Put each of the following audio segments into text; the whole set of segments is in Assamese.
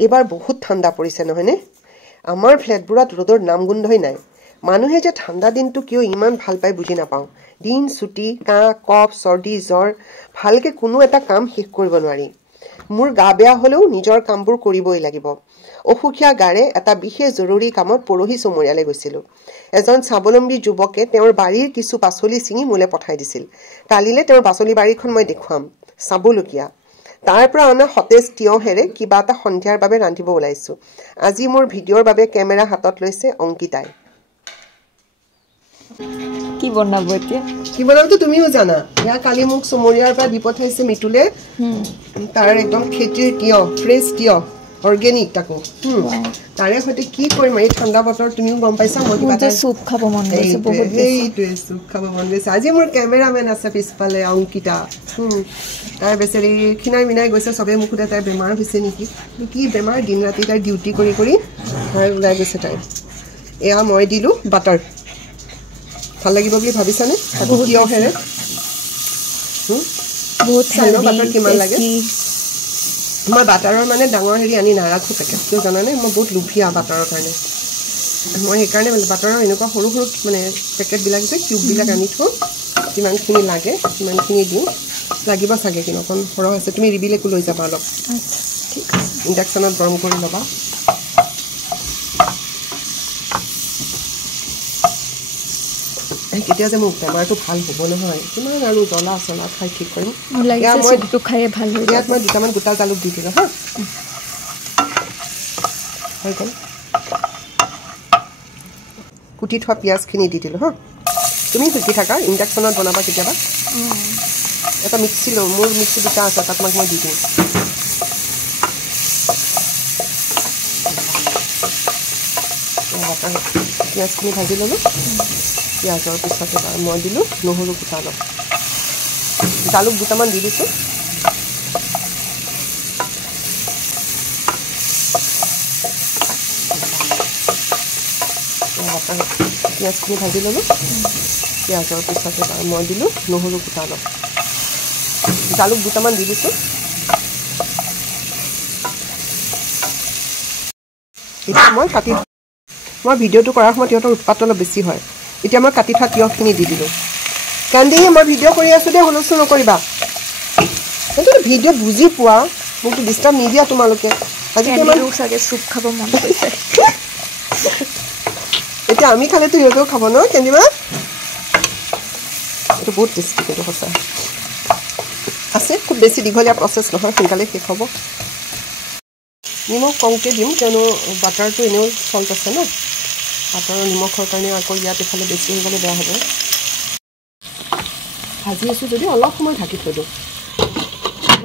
এবাৰ বহুত ঠাণ্ডা পৰিছে নহয়নে আমাৰ ফ্লেটবোৰত ৰ'দৰ নামগন্ধই নাই মানুহে যে ঠাণ্ডা দিনটো কিয় ইমান ভাল পায় বুজি নাপাওঁ দিন ছুটি কাহ কফ চৰ্দি জ্বৰ ভালকে কোনো এটা কাম শেষ কৰিব নোৱাৰি মোৰ গা বেয়া হলেও নিজৰ কামবোৰ কৰিবই লাগিব অসুখীয়া গাৰে এটা বিশেষ জৰুৰী কামত পৰহি চমৰিয়ালে গৈছিল এজন স্বাৱলম্বী যুৱকে তেওঁৰ বাৰীৰ কিছু পাচলি চিঙি মোলে পঠাই দিছিল কালিলে তেওঁৰ পাচলি বাৰীখন মই দেখুৱাম চাবলগীয়া তাৰ পৰা অনা সতেজ তিয়হেৰে কিবা এটা সন্ধিয়াৰ বাবে ৰান্ধিব ওলাইছো আজি মোৰ ভিডিঅ'ৰ বাবে কেমেৰা হাতত লৈছে অংকিতাই কি বনাব এতিয়া কি বনাবতো তুমিও জানা ইয়া কালি মোক চমৰিয়াৰ পৰা দি পঠাইছে মিতুলে তাৰ একদম খেতিৰ তিয়হ ফ্ৰেছ তিয়হ অৰ্গেনিক তাকো তাৰে সৈতে কি কৰিম এই ঠাণ্ডা বতৰ তুমিও গম পাইছা মই কিবা এটা চুপ খাব মন গৈছে বহুত এইটোৱে চুপ খাব মন গৈছে আজি মোৰ কেমেৰামেন আছে পিছফালে অংকিতা তাই বেচেৰি খিনাই মিনাই গৈছে চবে মুখতে তাই বেমাৰ হৈছে নেকি কি বেমাৰ দিন ৰাতি তাই ডিউটি কৰি তাই ওলাই গৈছে তাই এয়া মই দিলোঁ বাটাৰ ভাল লাগিব বুলি ভাবিছানে তিয়হেৰে বহুত বাটাৰ কিমান লাগে মই বাটাৰৰ মানে ডাঙৰ হেৰি আনি নাৰাখোঁ পেকেট কিয় জানানে মই বহুত লোভীয়া বাটাৰৰ কাৰণে মই সেইকাৰণে বাটাৰৰ এনেকুৱা সৰু সৰু মানে পেকেটবিলাক যে কিউববিলাক আনি থওঁ যিমানখিনি লাগে সিমানখিনি দিওঁ লাগিব চাগে কিন্তু অকণ সৰহ আছে তুমি ৰিবিলেকো লৈ যাবা অলপ ইণ্ডাকশ্যনত গৰম কৰি ল'বা কেতিয়া যে মোৰ বেমাৰটো ভাল হ'ব নহয় কিমান আৰু জ্বলা চলা খাই ঠিক কৰিম ইয়াত মই দুটামান গোটা জালুক দি দিলোঁ হা হৈ গ'ল কুটি থোৱা পিঁয়াজখিনি দি দিলোঁ হা তুমি শিকি থাকা ইণ্ডাকশ্যনত বনাবা কেতিয়াবা এটা মিক্সি লওঁ মোৰ মিক্সি দুটা আছে তাত মই দি দিওঁ পিঁয়াজখিনি ভাজি ল'লোঁ পিঁয়াজৰ পিছত এবাৰ মই দিলোঁ নহৰু কুটা অলপ জালুক দুটামান দি দিছোঁ পিঁয়াজখিনি ভাজি ল'লোঁ পিঁয়াজৰ পিছত এবাৰ মই দিলোঁ নহৰু কুটা অলপ জালুক দুটামান দি দিছোঁ এতিয়া মই ভিডিঅ'টো কৰাৰ সময়ত সিহঁতৰ উৎপাতটো অলপ বেছি হয় এতিয়া মই কাটি থোৱা তিয়হখিনি দি দিলোঁ কান্দি মই ভিডিঅ' কৰি আছোঁ দে হুলস্থুল নকৰিবা কিন্তু ভিডিঅ' বুজি পোৱা মোকতো ডিষ্টাৰ্ব নিদিয়া তোমালোকে চাগে চুপ খাব মন গৈছে এতিয়া আমি খালেতো সিহঁতেও খাব ন কেন্দিমা এইটো বহুত টেষ্টি কিন্তু সঁচা আছে খুব বেছি দীঘলীয়া প্ৰচেছ নহয় সোনকালে শেষ হ'ব নিমখ কমকৈ দিম কিয়নো বাটাৰটো এনেও চল্ট আছে ন বাটাৰৰ নিমখৰ কাৰণে আকৌ ইয়াত এফালে বেছি হৈ গ'লে বেয়া হ'ব ভাজি আছোঁ যদি অলপ সময় ঢাকি থৈ দিওঁ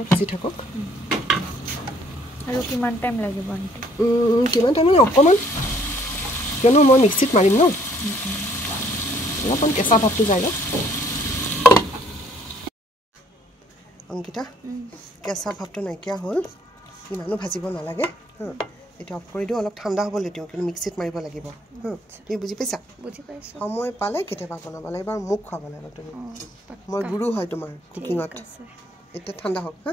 ভাজি থাকক আৰু কিমান টাইম লাগিব কিমান টাইম মানে অকণমান কিয়নো মই মিক্সিত মাৰিম ন অলপমান কেঁচা ভাতটো যায় ন অংকিতা কেঁচা ভাতটো নাইকিয়া হ'ল ইমানো ভাজিব নালাগে এতিয়া অফ কৰি দিওঁ অলপ ঠাণ্ডা হ'বলৈ দিওঁ কিন্তু মিক্সিত মাৰিব লাগিব তুমি বুজি পাইছা সময় পালে কেতিয়াবা বনাব লাগে এবাৰ মোক খুৱাব লাগিব তুমি মই গুৰু হয় তোমাৰ কুকিঙত এতিয়া ঠাণ্ডা হওক হা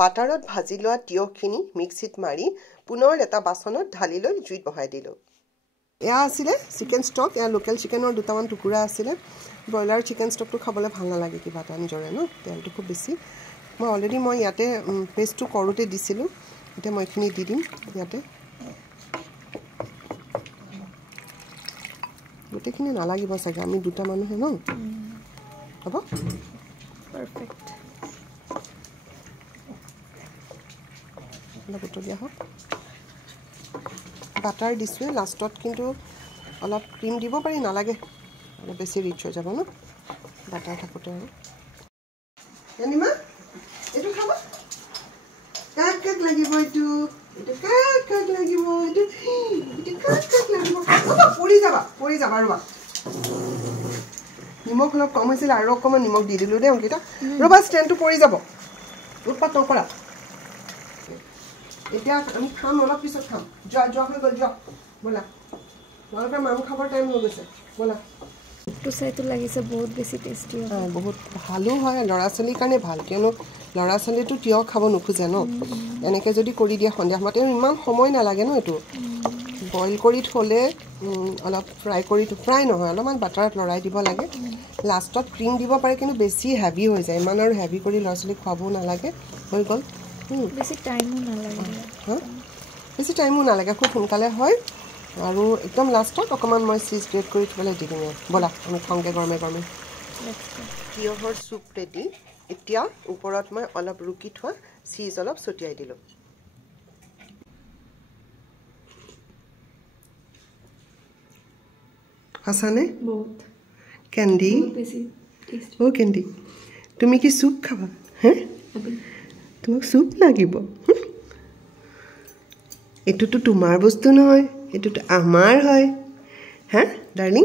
বাটাৰত ভাজি লোৱা তিয়হখিনি মিক্সিত মাৰি পুনৰ এটা বাচনত ঢালি লৈ জুইত বহাই দিলোঁ এয়া আছিলে চিকেন ষ্টক এয়া লোকেল চিকেনৰ দুটামান টুকুৰা আছিলে ব্ৰইলাৰ চিকেন ষ্টকটো খাবলৈ ভাল নালাগে কিবা এটা নিজৰে ন তেলটো খুব বেছি মই অলৰেডি ইয়াতে পেষ্টটো কৰোঁতে দিছিলোঁ এতিয়া মই এইখিনি দি দিম ইয়াতে গোটেইখিনি নালাগিব চাগে আমি দুটা মানুহে ন হ'ব পাৰফেক্ট অলপ উতলি আহক বাটাৰ দিছোঁৱে লাষ্টত কিন্তু অলপ ক্ৰীম দিব পাৰি নালাগে অলপ বেছি ৰিচ হৈ যাব ন বাটাৰ থাকোঁতে আৰু জানিমা এইটো খাবা কাক কাক লাগিব এইটো কাক কাক লাগিব এইটো কাক কাক লাগিব পৰি যাবা ৰ'বা নিমখ অলপ কম হৈছিলে আৰু অকণমান নিমখ দি দিলোঁ দেই অংকিতা ৰ'বা ষ্টেণ্ডটো পৰি যাব উৎপাত নকৰা এতিয়া আমি খাম অলপ পিছত খাম যোৱা হৈ গ'ল যোৱা ব'লা তোমালোকৰ মাংস খাবৰ টাইম হৈ গৈছে ব'লা টু চাইটো লাগিছে বহুত বেছি টেষ্টি হ'ব বহুত ভালো হয় ল'ৰা ছোৱালীৰ কাৰণে ভাল কিয়নো ল'ৰা ছোৱালীটো তিয়হ খাব নোখোজে ন এনেকৈ যদি কৰি দিয়ে সন্ধিয়া সময়ত ইমান সময় নালাগে ন এইটো বইল কৰি থ'লে অলপ ফ্ৰাই নহয় অলপমান বাটাৰত লৰাই দিব লাগে লাষ্টত ক্ৰীম দিব পাৰে কিন্তু বেছি হেভি হৈ যায় ইমান আৰু হেভি কৰি ল'ৰা ছোৱালীক খুৱাবও নালাগে হৈ গ'ল বেছি টাইমো নালাগে বেছি টাইমো নালাগে খুব সোনকালে হয় আৰু একদম লাষ্টত অকণমান মই চিজ গ্ৰেট কৰি থ'বলৈ দি দিওঁ ব'লা আমি খাওঁগৈ গৰমে গৰমে তিয়হৰ চুপ ৰেডি এতিয়া ওপৰত মই অলপ ৰুকি থোৱা চিজ অলপ ছটিয়াই দিলোঁ সঁচানে বহুত কেণ্ডি বেছি অ' কেণ্ডি তুমি কি চুপ খাবা হে তোমাক চুপ লাগিব এইটোতো তোমাৰ বস্তু নহয় এইটোতো আমাৰ হয় হা ডাৰ্লিং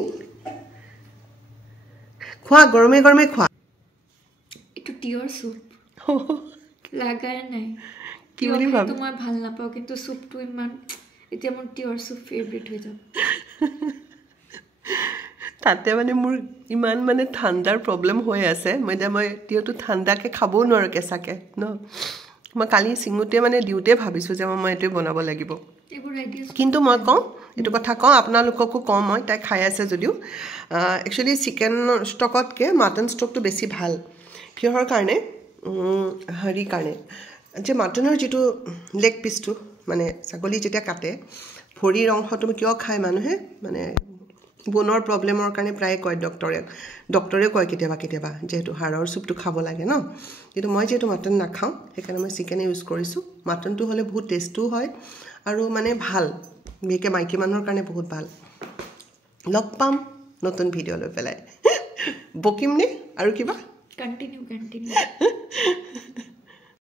খোৱা গৰমে গৰমে খোৱা এইটো তিয়হৰ চুপ লাগাই নাই কি বুলি ভাব মই ভাল নাপাওঁ কিন্তু চুপটো ইমান এতিয়া মোৰ তিয়হৰ চুপ ফেভৰেট হৈ যাব তাতে মানে মোৰ ইমান মানে ঠাণ্ডাৰ প্ৰব্লেম হৈ আছে মই তিয়হটো ঠাণ্ডাকৈ খাবও নোৱাৰোঁ কেঁচাকৈ ন মই কালি চিঙোতে মানে দিওঁতে ভাবিছোঁ যে মই এইটোৱে বনাব লাগিব কিন্তু মই কওঁ এইটো কথা কওঁ আপোনালোককো কওঁ মই তাই খাই আছে যদিও একচুৱেলি চিকেন ষ্টকতকৈ মাটন ষ্টকটো বেছি ভাল কিহৰ কাৰণে হেৰিৰ কাৰণে যে মাটনৰ যিটো লেগ পিচটো মানে ছাগলী যেতিয়া কাটে ভৰিৰ অংশটো কিয় খায় মানুহে মানে বোনৰ প্ৰব্লেমৰ কাৰণে প্ৰায়ে কয় ডক্টৰে কয় কেতিয়াবা যিহেতু হাড়ৰ চুপটো খাব লাগে ন কিন্তু মই যিহেতু মাটন নাখাওঁ সেইকাৰণে মই চিকেনে ইউজ কৰিছোঁ মাটনটো হ'লে বহুত টেষ্টো হয় আৰু মানে ভাল বিশেষকৈ মাইকী মানুহৰ কাৰণে বহুত ভাল লগ পাম নতুন ভিডিঅ' লৈ পেলাই বকিমনে আৰু কিবা কণ্টিনিউ